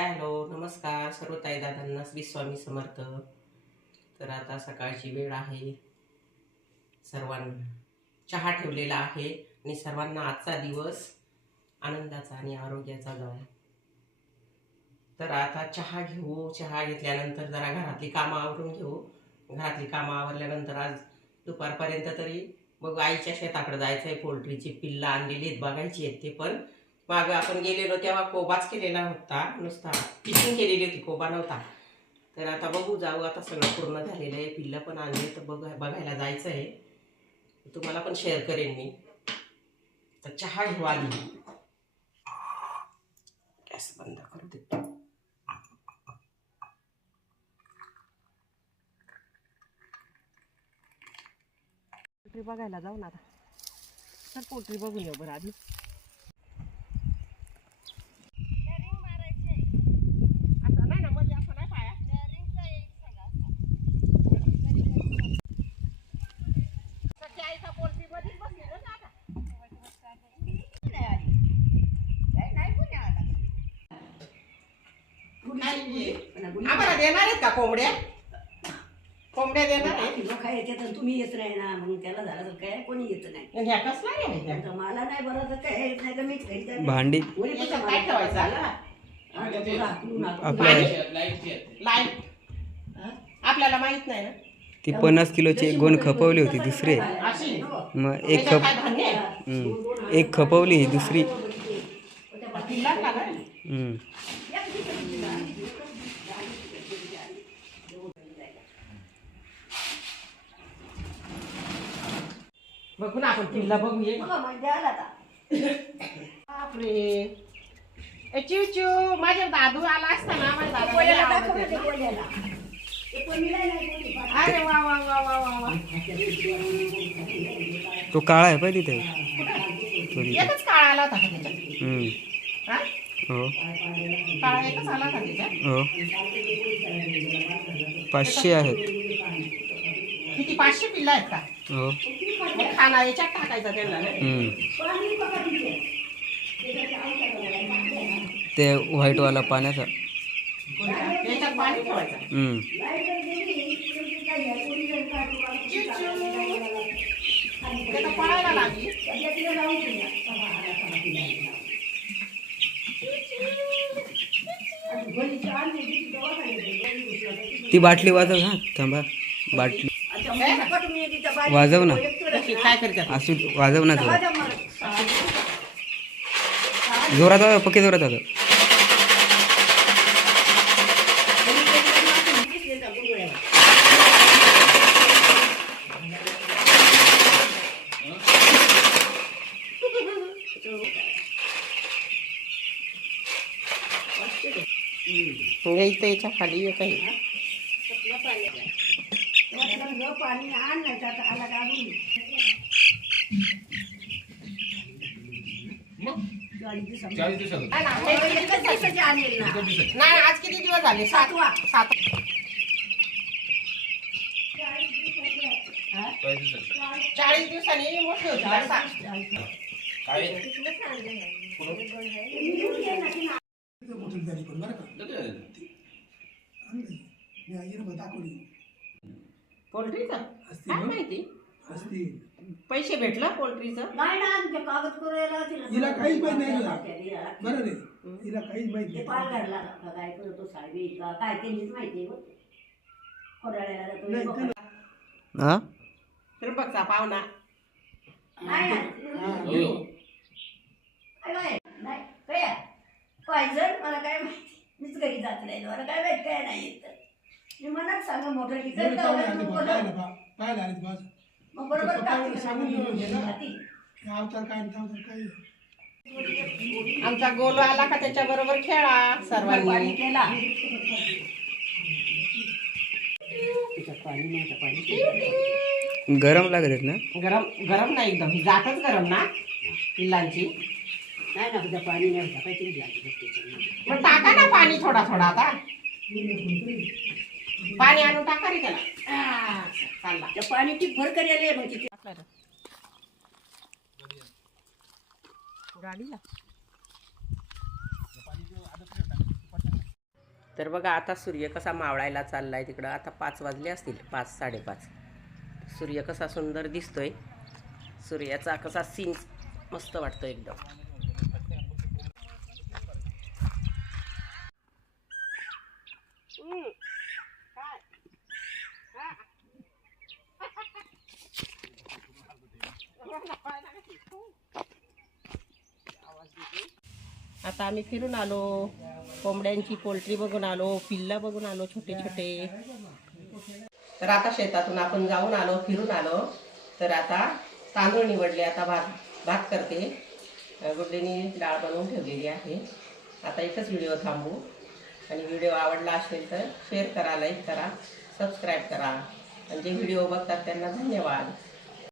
Hello नमस्कार सर्व ताई दादांना विस्वामी स्वामी समर्थ. तर आता सकाळची वेळ आहे. सर्वांना चहा ठेवलेला आहे आणि सर्वांना आजचा दिवस आनंदाचा आणि आरोग्याचा जाय. तर आता चहा घेऊ चहा घेतल्यानंतर जरा घरातली कामं आवरून घेऊ. घरातली कामं आवरल्यानंतर आज दुपारपर्यंत तरी मग आईच्या शेताकडे जायचं आहे पोल्ट्रीची पिल्लं आणलेली आहेत बघायची आहेत ते पण. मागं आपण गेलेलो तेव्हा कोबाच केलेला होता नुसता पिचिंग केलेली होती कोबा नव्हता. तर आता बघू जाऊ आता सगळं पूर्ण झालेलं आहे. पिल्लं पण आणले तर बघ बघायला जायचं आहे. तुम्हाला पण शेअर करेन मी. तर चहा घेऊ आली गॅस बंद करू देतो पोल्ट्री बघायला जाऊ ना आता. सर पोल्ट्री बघून येऊ बरं आधी असं नाही ना मध्ये असं नाही पाया सध्या आईचा पोल्ट्री मध्येच बसलेलं ना आता. नाही. आम्हाला देणार आहेत का कोंबड्या कोंबड्या देणार आहेत लोक येतात आणि तुम्ही येत नाही ना मग त्याला झालं तर काय कोणी येत नाही ह्या कसला आहे ह्या? मला नाही बरं तर काय येत नाही तर मी घरी जाते. भांडी कोणी पण याच्यात मला काय ठेवायचं? झाला. आता तुला हाकलून हाकलून आपल्या- मागे. लाइट हा? आपल्याला माहीत नाही ना ती पन्नास किलोची एक गोण खपवली होती दुसरी अशी मग एक त्याच्यात खप काय धान्य आहे? हम्म. एक खपवली ही दुसरी का? हम्म. बघू ना आपण पिल्ला बघू ये. बापरे. ए चिव चिव माझ्या दादू आला असता ना माझ्या दादाला लय आवडत. अरे वा वा वा वा वा वा. तो काळा आहे पाहिजे तिथे. थोडी. एकच काळ आला होता का त्याच्यात? हम्म. हा? हो. काळा एकच आला होता त्याच्यात? हो. पाचशे आहेत. किती पाचशे पिल्ला आहेत का? खाना याच्यात टाकायचा त्यांना. ते व्हाईटवाला पाण्याचा? याच्यात पाणी ठेवायचं. पळायला लागली. ती बाटली वाजव हा थांबा. बाटली. वाजव ना. असू वाजव ना जोरात वाजव पक्के जोरात वाजव. इथं याच्या खाली एक आहे वाटलं न पाणी आण नाही तर आता आला का अजून? चाळीस दिवसात नाही ना, हे एकच दिवसाची आणेल ना. नाही आज किती दिवस झाले? सात सातवा. सात हा? चाळीस दिवसात चाळीस दिवसांनी मोठे होते ना. काय? की ना. पोल्ट्रीचं काय माहिती पैसे भेटलं पोल्ट्रीचं नाही ना आमच्या कागद करायला तिला काहीच माहीत नाही. तिला. बरं रे तिला काहीच माहीत ते पाल घडला का काय करतो साहेब का काय त्यांनीच माहिती. खोडाळ्याला नाही, हा पाहुणा नाही, नाही. काय काय? नाही. काय आहे? पाहिजे मला काय माहिती मीच घरी जात नाही मला काय माहीत काय नाही येत मी मनात सांगा मोठं ठिकाण पाहायला बा, पाहायला आली. मग बरोबर सांगून ना. अवतार काय आणि अवतार काय आमचा गोलू आला का त्याच्या बरोबर खेळा सर्वांनी. गरम लागत आहेत ना? गरम गरम नाही एकदम. ही जातच गरम ना? पिल्लांची. नाही ना उद्या पाणी नाही त्याच्यात. मग टाका ना पाणी थोडा थोडा आता. पाणी आणून टाका रे त्याला. आ, चालला. त्या पाण्याची भर करायला मग तिथे तर बघा आता सूर्य कसा मावळायला चाललाय तिकडं. आता पाच वाजले असतील पाच साडेपाच. सूर्य कसा सुंदर दिसतोय. सूर्याचा कसा सीन मस्त वाटतो एकदम. आता आम्ही फिरून आलो. कोंबड्यांची पोल्ट्री बघून आलो पिल्ला बघून आलो छोटे छोटे. तर आता शेतातून आपण जाऊन आलो फिरून आलो. तर आता तांदूळ निवडले आता भात भात करते. अं, डाळ बनवून ठेवलेली आहे. आता एकच व्हिडिओ थांबू. आणि व्हिडिओ आवडला असेल तर शेअर करा लाईक करा सबस्क्राईब करा. आणि जे व्हिडिओ बघतात त्यांना धन्यवाद.